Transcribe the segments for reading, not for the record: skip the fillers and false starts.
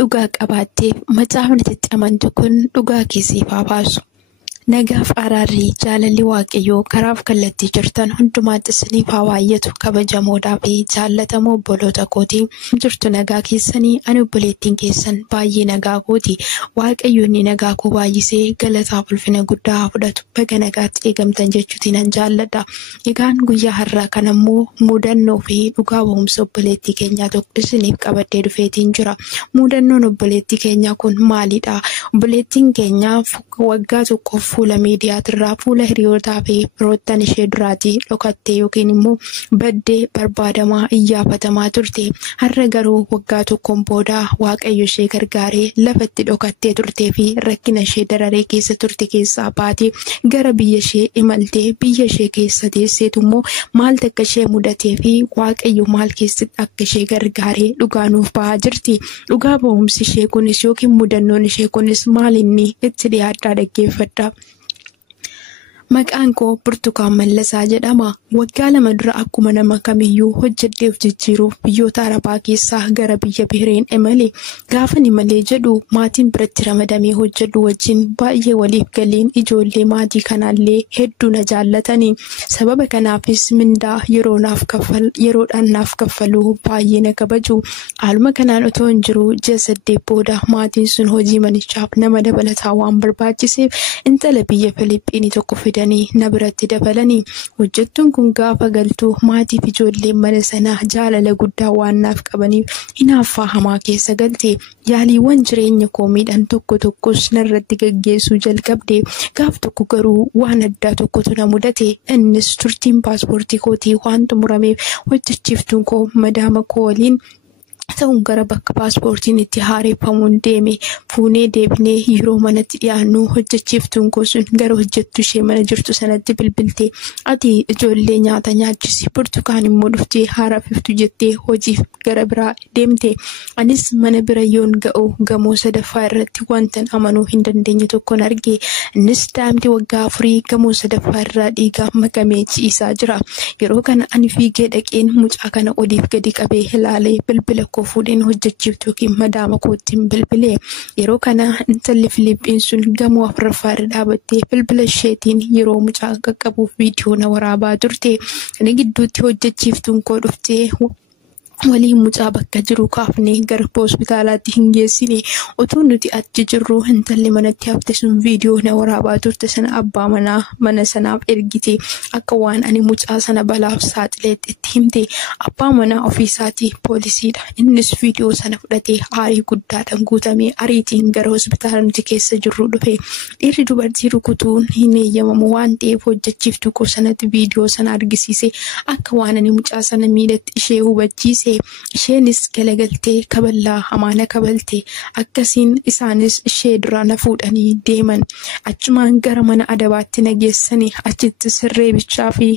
dhugaa qabaatteef macaafni itti amantu kun dhugaa keessiif haa baasu. Nagaaf araarrii jaalalli waaqayyoo karaaf kallattii jirtan hundumaatti isiniif haa waayyatu kabajamoodhaa fi jaallatamoo obboloota kootii jirtu nagaa keessanii ani obboleettiin keessan baay'ee nagaa kooti. Waaqayyoonni nagaa koo baay'isee galataaf ulfina guddaa haa fudhatu. Baga nagaatti eegamtan jechuutiin an jaalladha. Egaan guyyaa har'aa kan ammoo mudannoo fi dhugaa ba'umsa obboleettii keenyaa tokko isiniif qabadhee dhufeetiin jira. Mudannoon obboleettii keenyaa kun maalidha? Obboleettiin keenyaa waggaa tokkoof fuula miidiyaatirraa fuula hiriyootaa fi firoottan ishee duraatii dhokattee yookiin immoo baddee barbaadamaa iyyaafatamaa turte. Har'a garuu waggaa tokkoon booda waaqayyo ishee gargaaree lafatti dhokattee turtee fi rakkina ishee dararee keessa turte keessaa baatee gara biyya ishee imaltee biyya ishee keessa teesseetu immoo maal akka ishee mudatee fi waaqayyo maal keessatti akka ishee gargaaree dhugaa nuuf ba'aa jirti. Dhugaa ba'umsi ishee kunis yookiin mudannoon ishee kunis maal inni itti dhiyaadhaa dhaggeeffadha. Maqaan koo Burtukaan Mallasaa jedhama. Waggaa 2 dura akkuma nama kamiyyuu hojjedheef jijjiiruuf biyyoota Arabaa keessaa gara biyya Bahireen imale. Gaafan imalee jedhu maatiin biratti ramadamee hojjedhu wajjin baay'ee waliif galiin ijoollee maatii kanaallee hedduu na jaallatanii. Sababa kanaafis mindaa yeroodhaan naaf kaffaluu baay'ee na kabaju. Haaluma kanaan otoo hin jiru ji'a 8 booda maatiin sun hojii manichaaf nama dabalataa waan barbaachiseef intala biyya Filiippiinii tokko fidanii na biratti dabalanii. Hojjettuun kun gaafa galtuu maatiif ijoolleen mana sanaa jaalala guddaa waan naaf qabaniif hinaaffaa hamaa keessa galte. Yaaliiwwan jireenya koo miidhan tokko tokkos narratti gaggeessuu jalqabde. Gaaf tokko garuu waan addaa tokkotu na mudate. Innis turtiin paaspoortii kootii waan xumurameef hojjechiiftuun koo madaama koo waliin ta'uun gara bakka paaspoortiin itti haareffamuun deeme. Fuunee deebinee yeroo manatti dhiyaannu hojjechiiftuun koo sun gara hojjettu ishee mana jirtu sanatti bilbilte. Ati ijoollee nyaata nyaachisi, Burtukaan immoo dhuftee haarafiftu jettee hojiif gara biraa deemte. Anis mana bira yoon ga'u gamoo 3ffaa irratti wantan amanuu hin dandeenye tokkon arge. Innis daa'imti waggaa 4 gamoo 3ffaa irraa dhiigaaf makamee ciisaa jira. Yeroo kana ani fiigee dhaqeen mucaa kana oliif gadi qabee ilaalee bilbila koo fuudheen hojjechiiftu yookiin madaama kootiin bilbilee. Yeroo kana intalli Filiippiin sun gamoo 4ffaa irra dhaabattee bilbila isheetiin yeroo mucaa qaqqabuuf viidiyoo na waraabaa turte. Kana gidduutti hojjechiiftuun koo dhuftee waliin mucaa bakka jiru kaafnee gara hospitaalaatti hin geessine. Otoo nuti achi jirru intalli manatti hafte sun viidiyoo na waraabaa turte sana abbaa manaa mana sanaaf ergite. Akka waan ani mucaa sana balaaf saaxileetti itti himte. Abbaa manaa ofiisaatii poolisiidha. Innis viidiyoo sana fudhatee aarii guddaadhaan guutamee ariitiin gara hospitaala nuti keessa jirru dhufe. Dhiirri dubartii rukutuun hin eeyyamamu waan ta'eef hojjechiiftuu koo sanatti viidiyoo sana argisiise. Akka waan ani mucaa sana miidhatti ishee hubachiise. Isheenis galagaltee kaballaa hamaana kabalte. Akkasiin isaanis ishee dura na fuudhanii deeman. Achumaan gara mana adabaatti na geessanii achitti sirree bichaa fi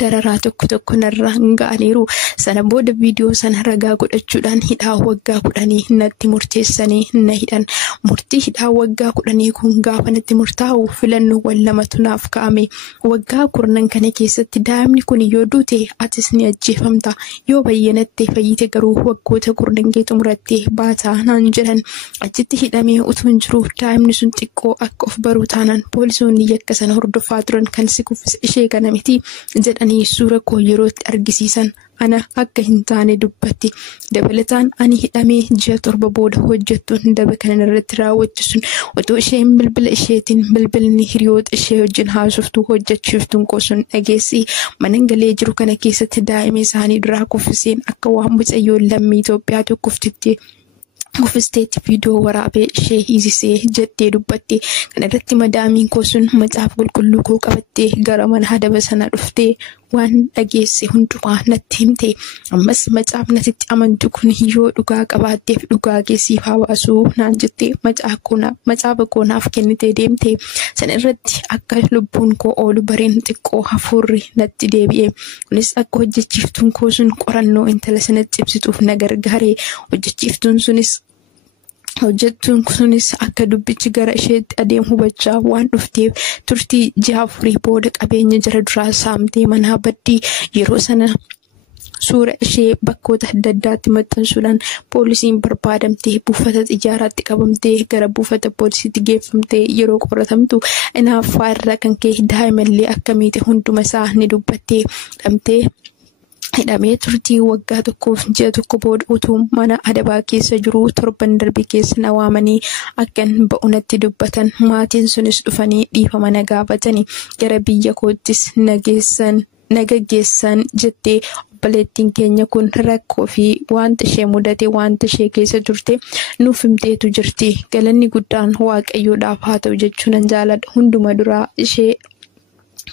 dararaa tokko narra ga'aniiru. Sana booda viidiyoo sana ragaa godhachuudhaan hidhaa waggaa 10 natti murteessanii na hidhan. Murtii hidhaa waggaa 10 kun gaafa natti murtaa'u filannoowwan 2tu naaf ka'ame. Waggaa 10 kana keessatti daa'imni kun yoo duute atis ni ajjeefamta, yoo bayyanattee fayyite garuu waggoota 10 xumurattee baataa naan jedhan. Achitti hidhamee utuu hin jiru daa'imni sun xiqqoo akka of baruu taanaan poolisoonni yakka sana hordofaa turan kan si kuffise ishee kana miti jedhanii suura koo yerootti argisiisan. Ana akka hin taane dubbatti. Dabalataan ani hidhamee ji'a 7 booda hojjettuun daba kana irratti raawwachisun otoo isheen bilbila isheetiin bilbilni hiriyoota ishee wajjin haasoftuu hojjechiiftuun koo sun dhageessi. Mana galee jiru kana keessatti daa'ima isaanii duraa kuffiseen akka waan mucayyoon lammii Itoophiyaa tokkoftitti Kufisteetti viidiyoo waraabee ishee hiisisee jettee dubbatte. Kana irratti madaamiin koo sun macaafa qulqulluu koo qabattee gara mana adaba sana dhuftee waan dhageesse hundumaa natti himte. Ammas macaafni natti amantu kun yoo dhugaa qabaatteef dhugaa keessiif haa baasu naan jettee macaafa koo naaf kennitee deemte. Sana irratti akka lubbuun koo oolu bareen xiqqoo hafuurri natti deebi'e. Kunis akka hojjechiiftuun koo sun qorannoo intala sanatti cimsituuf na gargaare. Hojjettuun sunis akka dubbichi gara isheetti adeemu hubachaa waan dhufteef turtii ji'a 4 booda qabeenya jara duraa saamtee manaa baddii. Yeroo sana suura ishee bakkoota adda addaatti maxxansuudhaan poolisiin barbaadamtee buufata xiyyaaraatti qabamtee gara buufata poolisiitti geeffamtee yeroo qoratamtu inaaffaa irraa kan ka'e daa'imallee akkamiiti hunduma isaa ni dubbattee hidhamee turtii waggaa tokkoof ji'a tokko booda utuu mana adabaa keessa jiru torban darbii keessa na waamanii akkan ba'unatti dubbatan maatiin sunis dhufanii dhiifama na gaafatanii gara biyya koottis nagaggeessan jettee obboleettiin keenya kun rakkoo fi wanta ishee mudate wanta ishee keessa turte nuuf himteetu jirti. Galanni guddaan Waaqayyoodhaaf haa ta'u jechuun jaaladha. Hunduma duraa ishee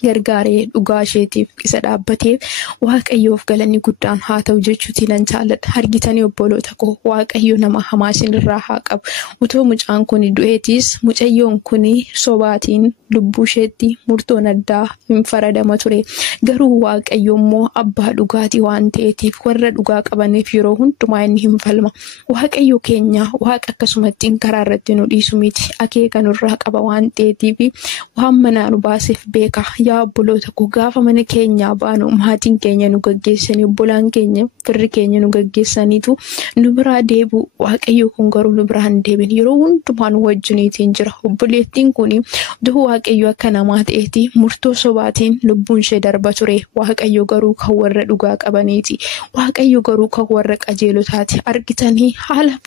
gargaaree dhugaa isheetiif isa dhaabbateef Waaqayyoof galanni guddaan haa ta'u jechuuti nan jaaladha. Argitanii obboloota koo Waaqayyo nama hamaa isinirraa haa qabu. Utoo mucaan kun du'eetis mucayyoon kun sobaatiin lubbuu isheetti murtoon addaa hin faradama ture. Garuu Waaqayyo immoo abbaa dhugaatii waan ta'eetiif warra dhugaa qabaniif yeroo hundumaa inni hin falma. Waaqayyo keenya Waaqa akkasumatti karaa irratti nu dhiisu miti. Akeeka nurraa qaba waan ta'eetiif waan manaa nu baaseef beeka. Yaa obboloota koo gaafa mana keenyaa baanu maatiin keenya nu gaggeessanii obbolaan keenya firri keenya nu gaggeessaniitu nu biraa deebi'u. Waaqayyo kun garuu nu biraa hin deebine. Yeroo hundumaa nu wajjiniitiin jira. Obboleettiin kun utuu Waaqayyo akka namaa ta'eeti murtoo sobaatiin lubbuun ishee darba ture. Waaqayyo garuu kan warra dhugaa qabaniiti. Waaqayyo garuu kan warra qajeelotaati. Argitanii haala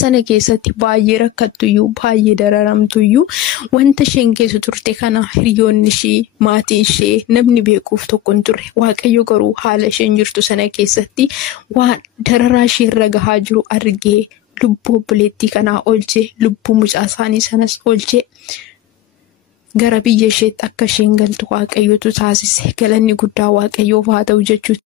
sana keessatti baay'ee rakkattuyyuu baay'ee dararamtuyyuu wanta isheen keessa turte kana hiriyoonni ishee maatiin ishee namni beekuuf tokko hin turre. Waaqayyo garuu haala isheen jirtu sana keessatti waan dararaa ishee irra gahaa jiru argee lubbuu obboleettii kanaa oolchee lubbuu mucaa isaanii sanas oolchee gara biyya isheetti akka isheen galtu Waaqayyotu taasise. Galanni guddaa Waaqayyoof haa ta'u jechuudha.